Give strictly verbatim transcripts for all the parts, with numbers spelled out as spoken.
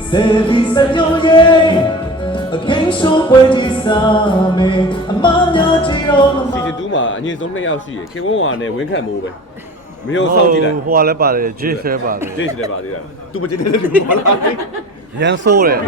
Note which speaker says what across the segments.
Speaker 1: Sevi Sanyoye Again so when you saw me Amanya Chiro
Speaker 2: စီဇန်twoမှာအငြင်းဆုံးနှစ်ယောက်ရှိရခေဝန်းဝါနဲ့ဝင်းခတ်မိုးပဲမင်းတို့စောင့်ကြည့်လိုက်
Speaker 3: ဟိုကလည်းပါတယ်ဂျေ့ဆဲပါတယ်
Speaker 2: ဂျေ့လည်းပါသေးတယ်သူမကြည့်တဲ့လူမလား
Speaker 3: ရန်ဆိုးတယ်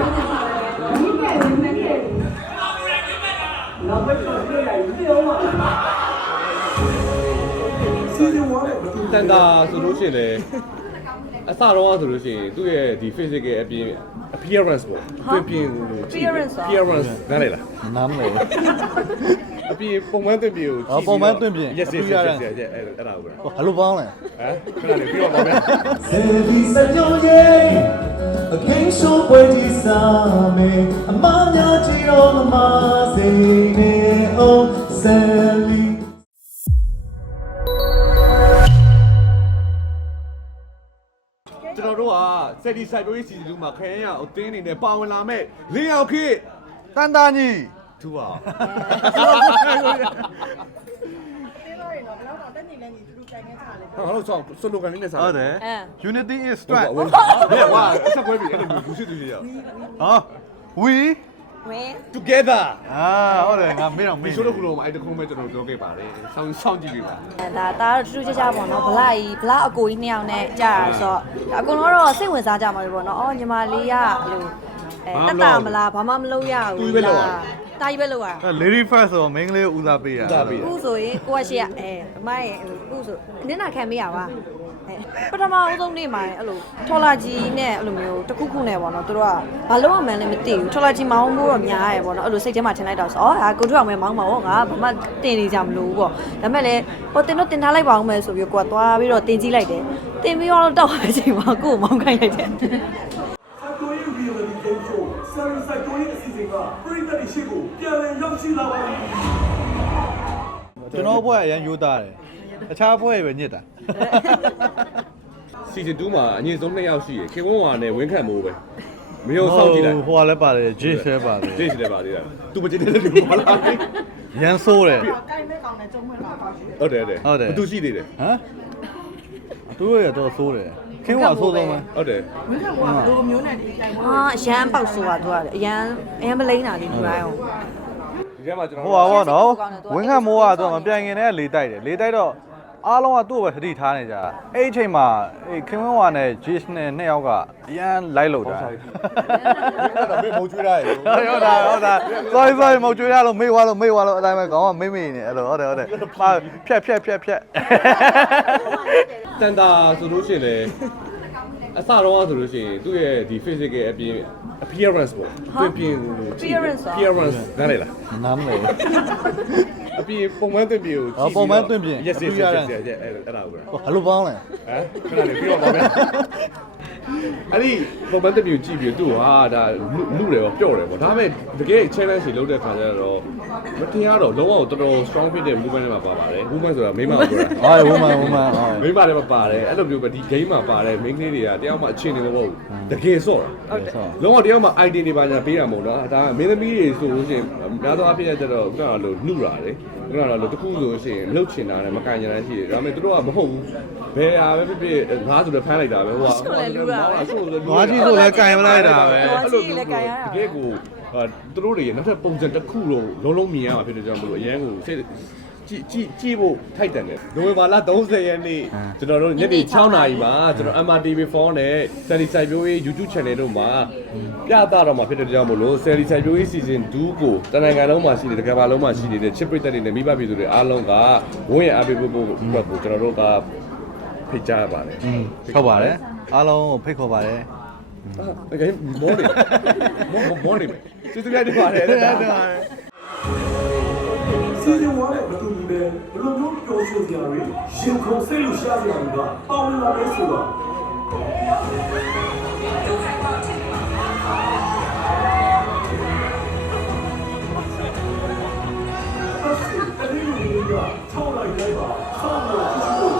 Speaker 2: တန်တာဆိုလို့ရှိရင်လည်းအစတော့ဆိုလို့ရှိရင်သူ့ရဲ့ဒီ physical အပြင် appearance ပေါ့ပြင်ပြင်လို့
Speaker 4: appearance
Speaker 2: appearance နားလေလား
Speaker 3: နားမလဲ
Speaker 2: အပြင်ပုံမှန်သွင်းပြင်ကို
Speaker 3: အော်ပုံမှန်သွင်းပြင်
Speaker 2: yes yes yes yes အဲ့အဲ့ဒါကိုပဲ
Speaker 3: ဘယ်လိုပေါင်းလဲ
Speaker 2: ဟမ်ခဏလေးပြီးတော့ပါမယ်
Speaker 1: Sevi Sanyoye Again so when you saw me Amanya Chiro Mama Zene Oh Sally
Speaker 2: ကျွန်တော်တို့က Sally Side Story Season twoမှာခရမ်းရအသင်းအနေနဲ့ပါဝင်လာမဲ့လင်းအောင်ခေတ်
Speaker 3: တန်တာကြီး
Speaker 2: ထူပါ ဟာလို့ဆောင်းစလိုကန်လေးနဲ့စား
Speaker 3: ဟုတ်တယ် Unity is
Speaker 2: ဟုတ်
Speaker 3: strength
Speaker 2: ပါဘူးဟဲ့ဝါဆက်ခွဲပြီအဲ့လိုဘူးရှိသူကြီးရ
Speaker 3: ဟော we
Speaker 4: ဝင်း
Speaker 2: together
Speaker 3: အာဟုတ်တယ်ငါမေးတော့မေး
Speaker 2: ဒီ show တော့ခုလုံးမှာအဲ့တခုမဲ့ကျွန်တော်ပြောခဲ့ပါတယ်ဆောင်းဆောင်းကြည့်ပြီပါ
Speaker 4: ဒါဒါတော့ထူးထူးခြားခြားပေါ့နော်ဗလာကြီးဗလာအကိုကြီးနှစ်ယောက်နဲ့ကြာရဆိုတော့အကုန်လုံးတော့စိတ်ဝင်စားကြမှာပဲပေါ့နော်အော်ညီမလေးကအဲ့လိုအဲတက်တာမလားဘာမှမလုပ်ရဘူးတာကြီးပဲလုပ်ရ
Speaker 3: lady first ဆိုမင်းကလေးဦးစားပေးရ
Speaker 4: အခုဆိုရင်ကိုကရှိရအဲအမရဲ့အခုဆိုနင်းနာခံမရပါအဲပထမအဆုံးနေ့မှာအဲ့လိုထော်လာကြီးနဲ့အဲ့လိုမျိုးတစ်ခုခုနဲ့ပေါ့နော်သူတို့ကဘာလို့မှန်းလည်းမသိဘူးထော်လာကြီးမောင်းမိုးတော့များရဲပေါ့နော်အဲ့လိုစိတ်ထဲမှာထင်လိုက်တော့ဆိုအော်ဟာကိုတို့အောင်ပဲမောင်းပါဘောငါဘာမှတင်နေကြမလို့ပေါ့ဒါပေမဲ့လည်းဟိုတင်တော့တင်ထားလိုက်ပါအောင်မယ်ဆိုပြီးကိုကသွားပြီးတော့တင်ကြည့်လိုက်တယ်တင်ပြီးတော့တောက်တဲ့အချိန်မှာကိုကိုမောင်းခိုင်းလိုက်တယ်
Speaker 3: ကျွန်တော်ဘွဲ့အရန်ယူသားတယ်အခြားဘွဲ့ပဲညစ်တာ
Speaker 2: Season twoမှာအငြင်းဆုံးနှစ်ယောက်ရှိရခေဝန်းဝါနဲ့ဝင်းခတ်မိုးပဲမင်းတို့စောင့်ကြည့်လိုက်
Speaker 3: ဟိုကလည်းပါတယ်ဂျေ့ဆဲပါတယ်
Speaker 2: ဂျေ့လည်းပါသေးတယ်သူမကြည့်တဲ့လူမလား
Speaker 3: ရန်ဆိုးတယ်
Speaker 2: ဟုတ်တယ်ဟုတ်တယ်
Speaker 3: ဟုတ်တယ်
Speaker 2: ဘသူရှိသေးတယ်
Speaker 3: ဟမ်သူတို့ရတော့ဆိုးတယ်ခင်းကဆိုးဆုံးပဲ
Speaker 2: ဟုတ်တယ်
Speaker 4: ဟာအရန်ပေါက်ဆိုတာသူကအရန်အရန်မလိမ့်တာလေလူတိုင်းအောင်
Speaker 2: ဒီထဲမှာကျွန်
Speaker 3: ဟို
Speaker 2: တော်
Speaker 3: ပါဗောနော်ဝင်းခတ်မိုးကတော့မပြိုင်ခင်တည်းကလေတိုက်တယ်လေတိုက်တော့အားလုံးကသူ့ကိုပဲသတိထားနေကြအဲ့အချိန်မှာအေးခင်ဝင်းဝါနဲ့ Jace နဲ့နှစ်ယောက်ကအရန်လိုက်လို့တာ
Speaker 2: တော့မင်းမုံကျွေးရတယ်
Speaker 3: ဟုတ်တာဟုတ်တာ sorry sorry မဟုတ်ကြွေးရလို့မေ့သွားလို့မေ့သွားလို့အတိုင်းပဲခေါင်းကမေ့မေ့နေအဲ့လိုဟုတ်တယ်ဟုတ်တယ်ပါဖြက်ဖြက်ဖြက်ဖြက်
Speaker 2: တန်တာဆိုလို့ရှိရင်လည်းအစတော့ဆိုလို့ရှိရင်သူ့ရဲ့ဒီ physical အပြင် appearance ပေါ့ပြင်ပြင်လို့
Speaker 4: appearance
Speaker 2: appearance နားလေလား
Speaker 3: နားမလဲ
Speaker 2: အပြင်ပုံမှန်သွင်းပြင်ကို
Speaker 3: အော်ပုံမှန်သွင်းပြင်
Speaker 2: yes yes yes yes အဲ့အဲ့ဒါကိုပဲ
Speaker 3: ဘယ်လိုပေါင်းလဲ
Speaker 2: ဟမ်ခဏလေးပြီးတော့ပါမယ်အဲ့ဒီပုံမှန်သွင်းပြင်ကိုကြည့်ပြီးသူ့ဟာဒါလူတယ်ပေါ့ပျော့တယ်ပေါ့ဒါပေမဲ့တကယ် challenge တွေလုပ်တဲ့ခါကျတော့မတင်ရတော့လုံးဝတော်တော် strong ဖြစ်တဲ့ movement တွေမှာပါပါတယ် movement ဆိုတာမိမကိုပြောတာ
Speaker 3: ဟာဝမန်ဝမန်ဟာ
Speaker 2: မိမတွေမှာပါတယ်အဲ့လိုမျိုးပဲဒီ game မှာပါတယ် main ကလေးတွေကတယောက်မှအခြေအနေမဟုတ်ဘူးတကယ်ဆော့တာလုံးဝတယောက်မှ idea တွေပါညာပေးတာမဟုတ်တော့ဒါမင်းသမီးတွေဆိုလို့ရှိရင်များသောအားဖြင့်ကျတော့ခုနကလိုနှုတာလေခုနကလိုတခုဆိုလို့ရှိရင်လှုပ်ချင်တာနဲ့မကန်ကြတာရှိတယ်ဒါပေမဲ့သူတို့ကမဟုတ်ဘူးဘယ်ဟာပဲဖြစ်ဖြစ်ငါးဆိုတော့ဖမ်းလိုက်တာပဲဟိုက
Speaker 3: ငါးကြီးဆိုလည်းကင်မလိုက်တာပဲ
Speaker 2: အဲ့လိုမျိုးတကယ်ကိုသူတို့တွေနောက်ထပ်ပုံစံတစ်ခုလုံးလုံးလုံးမြင်ရမှာဖြစ်တဲ့ကြောင့်မလို့အရန်ကိုစိတ်ကြည့်ကြည့်ကြည့်ဖို့ထိုက်တယ်လေနိုဝင်ဘာလသြဇာရက်နေ့ကျွန်တော်တို့ညနေ6နာရီမှာကျွန်တော် M R T V four နဲ့ Sally Side Story YouTube channel တို့မှာပြသတော့မှာဖြစ်တဲ့ကြောင့်မလို့ Sally Side Story Season twoကိုတနင်္ဂနွေလုံးမှာရှိနေတဲ့ကမ္ဘာလုံးမှာရှိနေတဲ့ချစ်ပရိသတ်တွေနဲ့မိဘပြည်သူတွေအားလုံးကဝင်းရအပေးဖို့အတွက်ကိုကျွန်တော်တို့ကဖိတ်ကြားပါတယ်
Speaker 3: ဟုတ်ပါတယ်အားလုံးကိုဖိတ်ခေါ်ပါတယ်
Speaker 2: โอเคမော်နေမော်မော်နေကျေးဇူးများတင်ပါတယ်တဲ့ဒါ
Speaker 5: စီစဉ်ဝါတဲ့ဘသူတွေဘယ်လိုမျိုးပြောဆိုကြရလဲရှင်ခုံစိတ်လို့ရှားကြတယ်ကပေါင်းလာလဲဆိုတာအဲ့ဒီတလေးလူတွေကထောက်လိုက်လိုက်ပါဆောင်းလို့